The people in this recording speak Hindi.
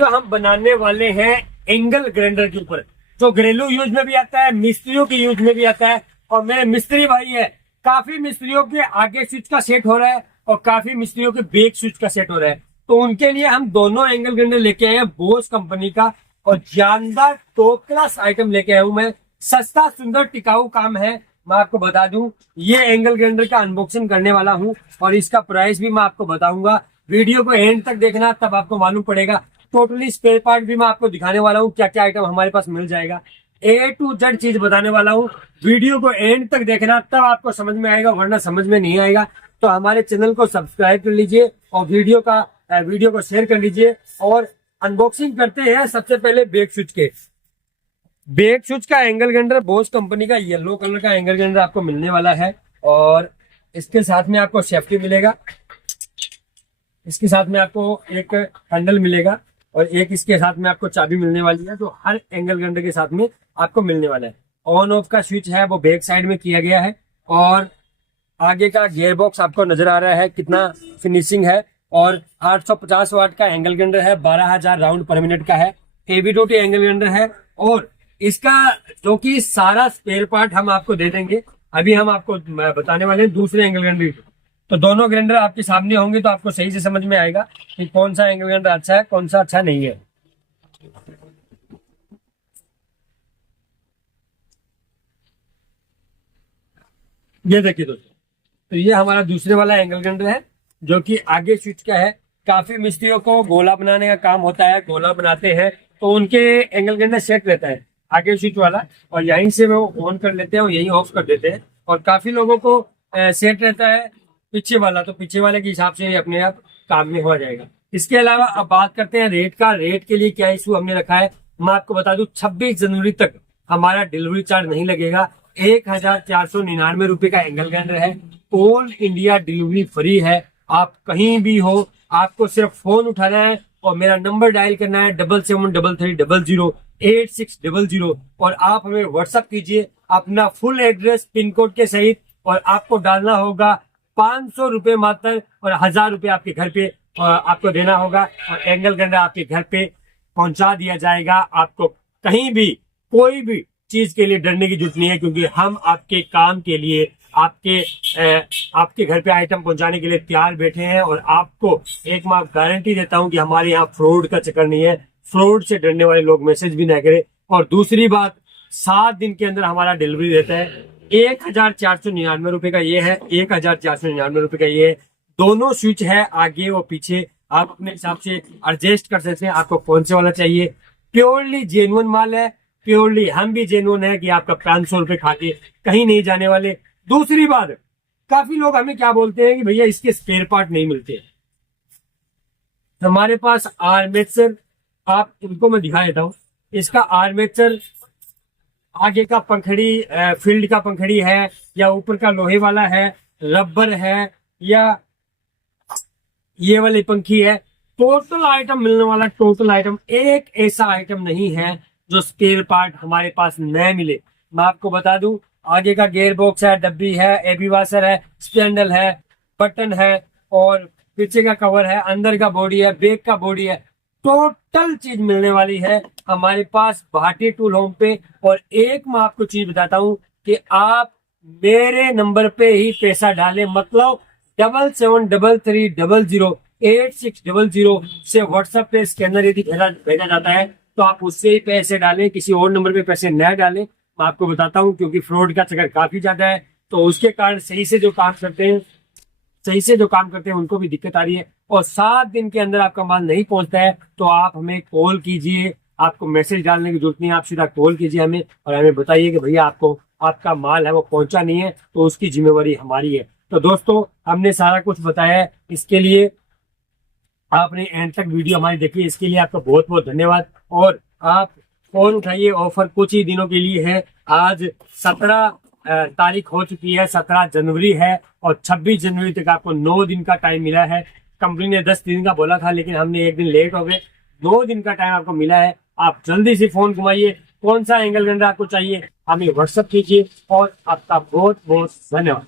तो हम बनाने वाले हैं एंगल ग्राइंडर के ऊपर, जो घरेलू यूज में भी आता है, मिस्त्रियों के यूज में भी आता है। और मेरे मिस्त्री भाई है, काफी मिस्त्रियों के आगे स्विच का सेट हो रहा है और काफी मिस्त्रियों के बैक स्विच का सेट हो रहा है। तो उनके लिए हम दोनों एंगल ग्राइंडर लेके आए हैं बोस कंपनी का, और जानदार टॉप क्लास आइटम लेके आया हूं मैं। सस्ता सुंदर टिकाऊ काम है। मैं आपको बता दूं, ये एंगल ग्राइंडर का अनबॉक्सिंग करने वाला हूं और इसका प्राइस भी मैं आपको बताऊंगा। वीडियो को एंड तक देखना, तब आपको मालूम पड़ेगा। टोटली स्पेयर पार्ट भी मैं आपको दिखाने वाला हूँ, क्या क्या आइटम हमारे पास मिल जाएगा। A to Z चीज बताने वाला हूँ। वीडियो को एंड तक देखना, तब आपको समझ में आएगा, वरना समझ में नहीं आएगा। तो हमारे चैनल को सब्सक्राइब कर लीजिए और वीडियो को शेयर कर लीजिए। और अनबॉक्सिंग करते हैं सबसे पहले बैक स्विच के। बैक स्विच का एंगल ग्राइंडर बोस कंपनी का येलो कलर का एंगल ग्राइंडर आपको मिलने वाला है, और इसके साथ में आपको सेफ्टी मिलेगा। इसके साथ में आपको एक हैंडल मिलेगा और एक इसके साथ में आपको चाबी मिलने वाली है, जो हर एंगल ग्राइंडर के साथ में आपको मिलने वाला है। ऑन ऑफ का स्विच है वो बैक साइड में किया गया है, और आगे का गियर बॉक्स आपको नजर आ रहा है कितना फिनिशिंग है। और 850 वाट का एंगल ग्राइंडर है, 12,000 राउंड पर मिनट का है, हेवी ड्यूटी एंगल ग्राइंडर है। और इसका जो कि सारा स्पेयर पार्ट हम आपको दे देंगे। अभी हम आपको बताने वाले हैं दूसरे एंगल ग्राइंडर। तो दोनों ग्राइंडर आपके सामने होंगे तो आपको सही से समझ में आएगा कि कौन सा एंगल ग्राइंडर अच्छा है, कौन सा अच्छा नहीं है। ये देखिए दोस्तों, तो ये हमारा दूसरे वाला एंगल ग्राइंडर है, जो कि आगे स्विच का है। काफी मिस्त्रियों को गोला बनाने का काम होता है, गोला बनाते हैं तो उनके एंगल ग्राइंडर सेट रहता है आगे स्विच वाला, और यहीं से वो ऑन कर लेते हैं और यहीं ऑफ कर देते हैं। और काफी लोगों को सेट रहता है पीछे वाला, तो पीछे वाले के हिसाब से अपने आप काम में हो जाएगा। इसके अलावा अब बात करते हैं रेट का। रेट के लिए क्या इशू हमने रखा है, मैं आपको बता दूं, 26 जनवरी तक हमारा डिलीवरी चार्ज नहीं लगेगा। 1,499 रुपए का एंगल ग्राइंडर है। ऑल इंडिया डिलीवरी फ्री है। आप कहीं भी हो, आपको सिर्फ फोन उठाना है और मेरा नंबर डायल करना है 7733008600, और आप हमें व्हाट्सअप कीजिए अपना फुल एड्रेस पिन कोड के सहित, और आपको डालना होगा 500 रुपए मात्र, और 1,000 रुपए आपके घर पे आपको देना होगा, और एंगल ग्राइंडर आपके घर पे पहुंचा दिया जाएगा। आपको कहीं भी कोई भी चीज के लिए डरने की जरूरत नहीं है, क्योंकि हम आपके काम के लिए आपके घर पे आइटम पहुंचाने के लिए तैयार बैठे हैं। और आपको एक मैं गारंटी देता हूं कि हमारे यहाँ फ्रॉड का चक्कर नहीं है। फ्रॉड से डरने वाले लोग मैसेज भी ना करें। और दूसरी बात, 7 दिन के अंदर हमारा डिलीवरी रहता है। 1,499 रुपए का ये है, 1,499 रुपए का ये है। दोनों स्विच है आगे और पीछे, आप अपने हिसाब से एडजस्ट कर सकते हैं आपको कौन से वाला चाहिए। प्योरली जेन्युइन माल है, प्योरली हम भी जेन्युइन है कि आपका 500 रुपए खा के कहीं नहीं जाने वाले। दूसरी बात, काफी लोग हमें क्या बोलते हैं कि भैया इसके स्पेयर पार्ट नहीं मिलते। हमारे पास आर्मेचर, आप इनको मैं दिखा देता हूँ। इसका आर्मेचर आगे का पंखड़ी, फील्ड का पंखड़ी है, या ऊपर का लोहे वाला है, रबर है, या ये वाली पंखी है। टोटल आइटम मिलने वाला, टोटल आइटम, एक ऐसा आइटम नहीं है जो स्पेयर पार्ट हमारे पास न मिले। मैं आपको बता दूं, आगे का गियर बॉक्स है, डब्बी है, एबी वाशर है, स्पैंडल है, बटन है, और पीछे का कवर है, अंदर का बॉडी है, बैक का बॉडी है। टोटल चीज मिलने वाली है हमारे पास भाटी टूल होम पे। और एक मैं आपको चीज बताता हूँ कि आप मेरे नंबर पे ही पैसा डालें, मतलब 7733008600 से व्हाट्सएप पे स्कैनर यदि भेजा जाता है तो आप उससे ही पैसे डालें, किसी और नंबर पे पैसे न डालें। मैं आपको बताता हूँ, क्योंकि फ्रॉड का चक्कर काफी ज्यादा है, तो उसके कारण सही से जो काम करते हैं उनको भी दिक्कत आ रही है। और 7 दिन के अंदर आपका माल नहीं पहुंचता है तो आप हमें कॉल कीजिए। आपको मैसेज डालने की जरूरत नहीं है, आप सीधा कॉल कीजिए हमें और हमें बताइए कि भैया आपको आपका माल है वो पहुंचा नहीं है, तो उसकी जिम्मेवारी हमारी है। तो दोस्तों, हमने सारा कुछ बताया है, इसके लिए आपने एंड तक वीडियो हमारी देखी, इसके लिए आपका बहुत बहुत धन्यवाद। और आप फोन उठाइए, ऑफर कुछ ही दिनों के लिए है। आज 17 तारीख हो चुकी है, 17 जनवरी है, और 26 जनवरी तक आपको 9 दिन का टाइम मिला है। कंपनी ने 10 दिन का बोला था, लेकिन हमने एक दिन लेट हो गए। 9 दिन का टाइम आपको मिला है। आप जल्दी से फोन घुमाइए, कौन सा एंगल ग्राइंडर आपको चाहिए हमें व्हाट्सएप कीजिए। और आपका बहुत बहुत धन्यवाद।